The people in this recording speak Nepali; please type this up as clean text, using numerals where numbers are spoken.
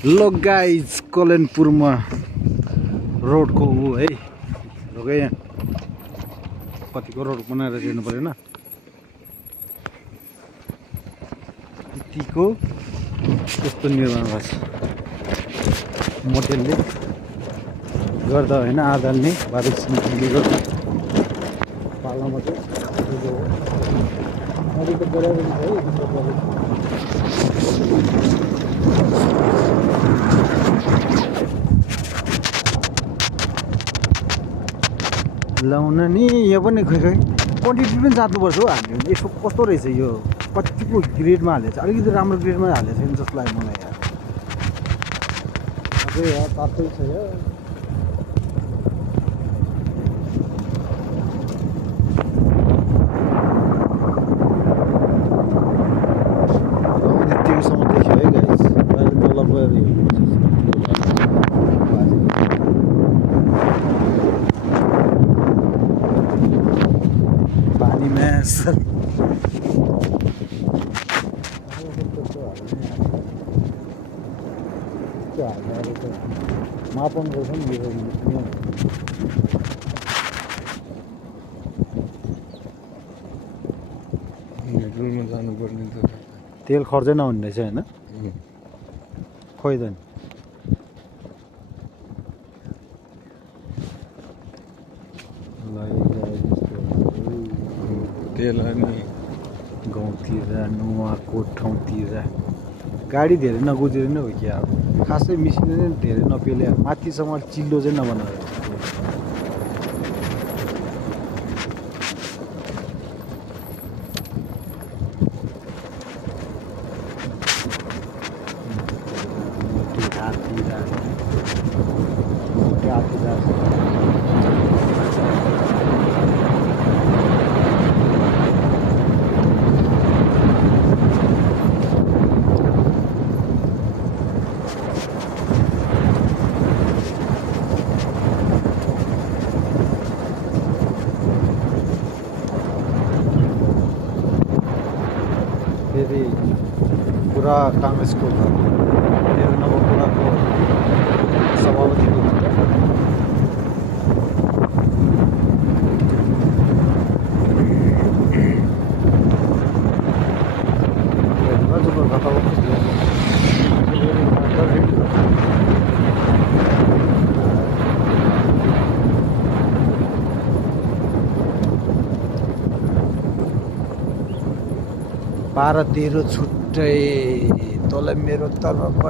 लो गाइज कल्याणपुरमा रोडको ऊ है रोकै यहाँ कतिको रोड बनाएर दिनु परेन यतिको यस्तो निर्माण भएको छ मोटेलले गर्दा होइन आधारले भारत सिंहले गर्दा पालामा चाहिँ नदीको बराबर छ लाउन नि यहाँ पनि खै खै क्वान्टिटी पनि जानुपर्छ हो हामीले यसो कस्तो रहेछ यो कतिको ग्रेडमा हालेको छ अलिकति राम्रो ग्रेडमा हालेको छैन जस्तो लाग्यो मलाई यार अझै यार तातै छ यार यतिकोसम्म देख्यो है गाइस अहिले तल गएर पानीमा मापन गर्छ नि मेट्रोलमा जानुपर्ने त तेल खर्चै नहुने रहेछ होइन खोइ त नि तेल अनि गाउँतिर नुवाकोट ठाउँतिर गाडी धेरै नगुजेर नै हो कि अब खासै मिसिन नै धेरै नपेले माथिसम्म चिल्लो चाहिँ नबनाएर फेरि पुरा काङ्ग्रेसको तेह्र नम्बर कुराको सभापतिको पारा तेरो छुट्टै तँलाई मेरो तर्फ